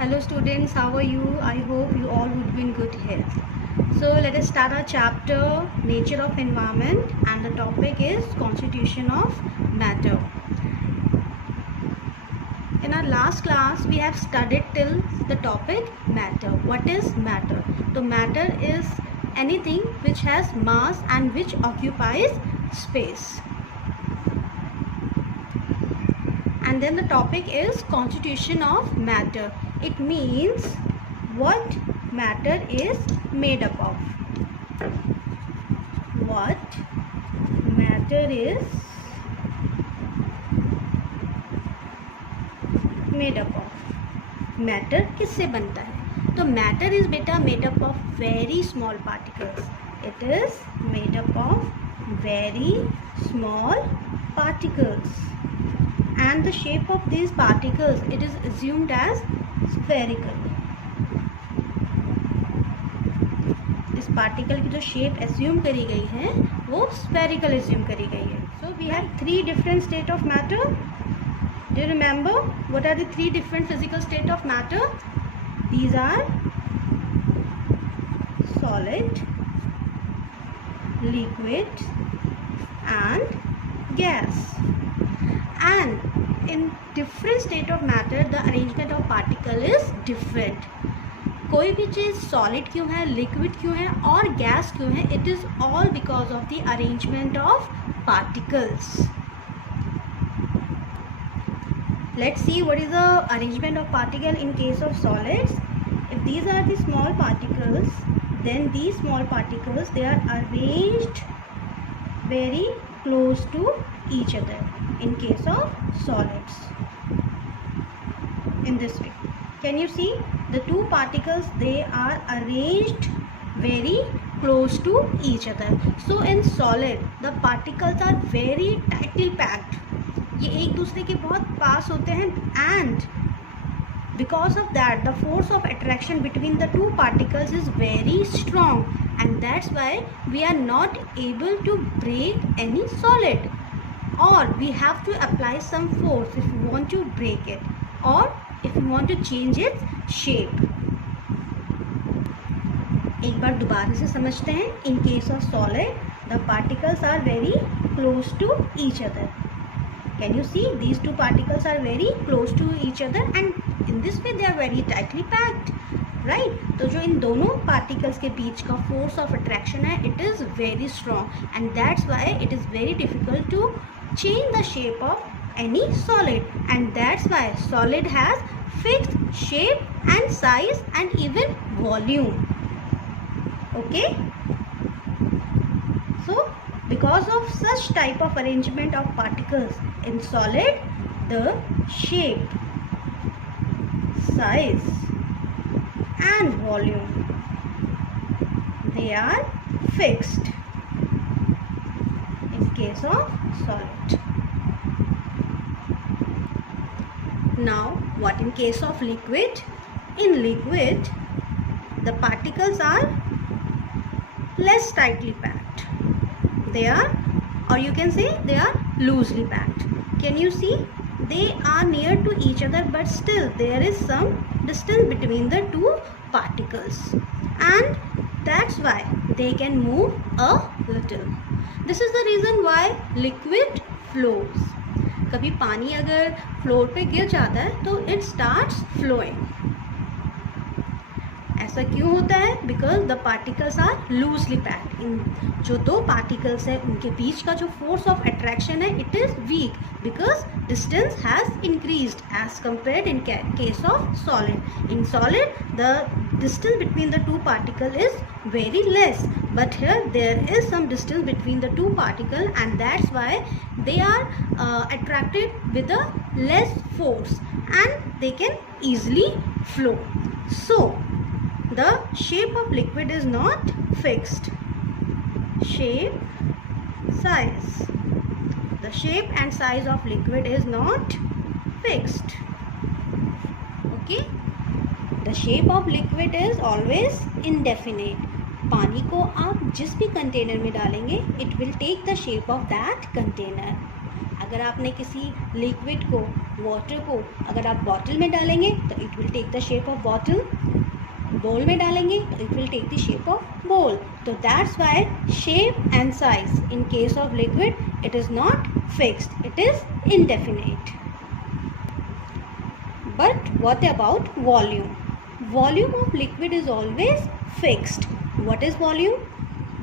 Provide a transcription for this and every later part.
Hello students, how are you? I hope you all would be in good health. So let us start our chapter Nature of Environment, and the topic is Constitution of Matter. In our last class we have studied till the topic matter. What is matter? So matter is anything which has mass and which occupies space. And then the topic is constitution of matter. It means what matter is made up of. What matter is made up of. Matter किससे बनता है? तो matter is बेटा made up of very small particles. It is made up of very small particles. And the shape of these particles, it is assumed as spherical. इस particle की जो shape assume करी गई है वो spherical assume करी गई है. So we have three different state of matter. Do you remember what are the three different physical state of matter? These are solid, liquid and gas. And in different state of matter the arrangement of particle is different. कोई भी चीज़ solid क्यों है, liquid क्यों है और gas क्यों है, it is all because of the arrangement of particles. Let's see what is the arrangement of particle in case of solids. If these are the small particles, then these small particles, they are arranged very close to each other in case of solids. In this way, can you see the two particles, they are arranged very close to each other. So in solid the particles are very tightly packed. ये एक दूसरे के बहुत पास होते हैं, and because of that the force of attraction between the two particles is very strong, and that's why we are not able to break any solid, or we have to apply some force if we want to break it or if we want to change its shape. एक बार दोबारा से समझते हैं. In case of solid the particles are very close to each other. Can you see these two particles are very close to each other, and in this way they are very tightly packed, right? तो जो इन दोनों particles के बीच का force of attraction है, it is very strong, and that's why it is very difficult to change the shape of any solid, and that's why solid has fixed shape and size and even volume. Okay, so because of such type of arrangement of particles in solid, the shape, size and volume, they are fixed in case of solid. Now what in case of liquid? In liquid the particles are less tightly packed. They are, or you can say they are loosely packed. Can you see? They are near to each other, but still there is some distance between the two particles, and that's why they can move a little. This is the reason why liquid flows. कभी पानी अगर floor पे गिर जाता है तो it starts flowing. ऐसा क्यों होता है? Because the particles are loosely packed. इन जो दो पार्टिकल्स है उनके बीच का जो फोर्स ऑफ अट्रैक्शन है it is weak because distance has increased as compared in case of solid. In solid the distance between the two particle is very less, but here there is some distance between the two particle, and that's why they are attracted with a less force and they can easily flow. So the shape of liquid is not fixed. Shape, size. The shape and size of liquid is not fixed. Okay? The shape of liquid is always indefinite. पानी को आप जिस भी container में डालेंगे it will take the shape of that container. अगर आपने किसी लिक्विड को, वाटर को अगर आप बॉटल में डालेंगे तो it will take the shape of bottle, bowl में डालेंगे तो it will take the shape of bowl. So that's why shape and size in case of liquid it is not fixed, it is indefinite. But what about volume? Volume of liquid is always fixed. What is volume?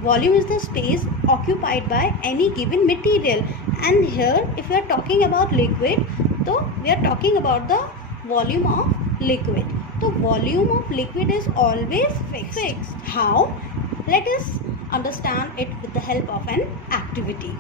Volume is the space occupied by any given material, and here if we are talking about liquid, so we are talking about the volume of liquid. So volume of liquid is always fixed. How? Let us understand it with the help of an activity.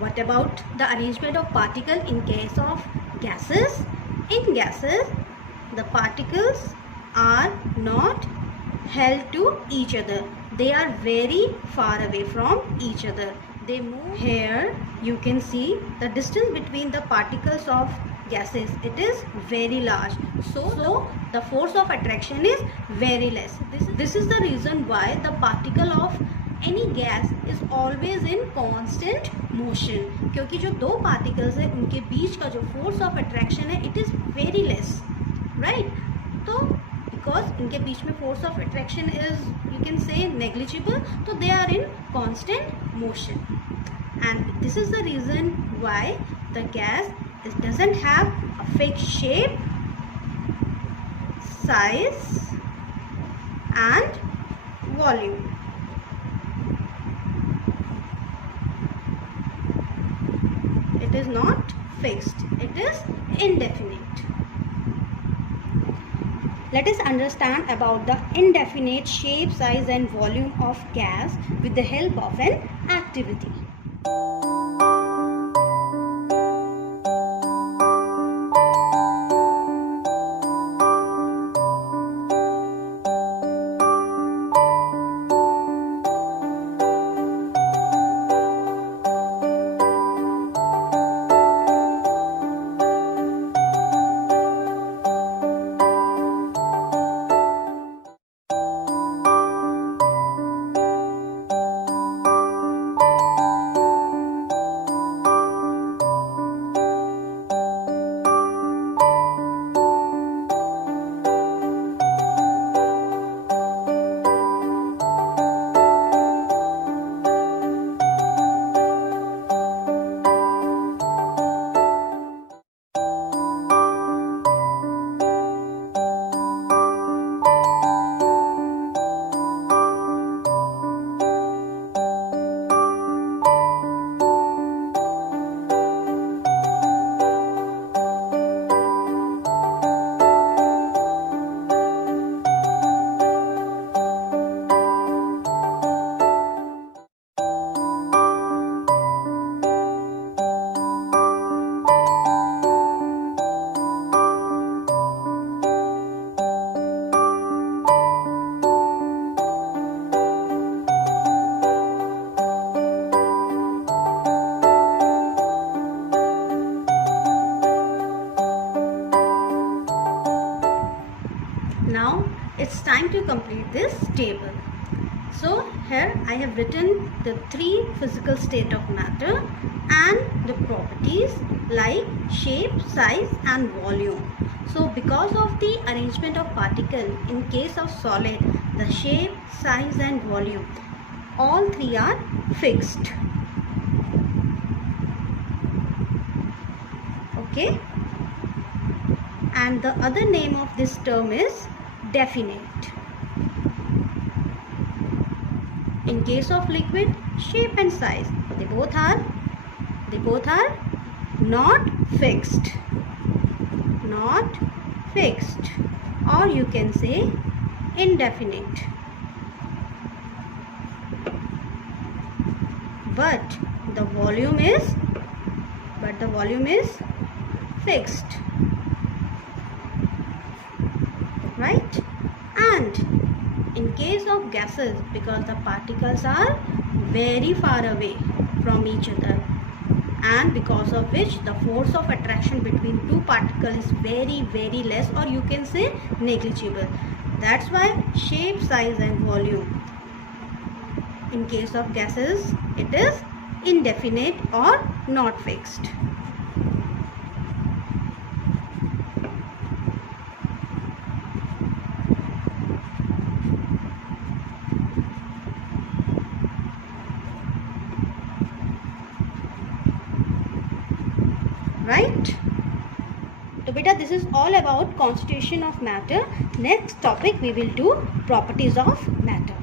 What about the arrangement of particle in case of gases? In gases, the particles are not held to each other. They are very far away from each other. They move. Here you can see the distance between the particles of gases. It is very large. So the force of attraction is very less. This is the reason why the particle of any gas is always in constant motion, क्योंकि जो दो particles है उनके बीच का जो force of attraction है it is very less, right? तो because इनके बीच में force of attraction is, you can say, negligible, so they are in constant motion, and this is the reason why the gas doesn't have a fixed shape, size and volume. It is not fixed, it is indefinite. Let us understand about the indefinite shape, size and volume of gas with the help of an activity. Now it's time to complete this table. So here I have written the three physical state of matter and the properties like shape, size and volume. So because of the arrangement of particle in case of solid, the shape, size and volume, all three are fixed. Okay, and the other name of this term is definite. In case of liquid, shape and size, they both are not fixed, not fixed, or you can say indefinite. But the volume is fixed, right? And in case of gases, because the particles are very far away from each other, and because of which the force of attraction between two particles is very less, or you can say negligible. That's why shape, size and volume in case of gases, it is indefinite or not fixed. Right? So beta, this is all about constitution of matter. Next topic we will do properties of matter.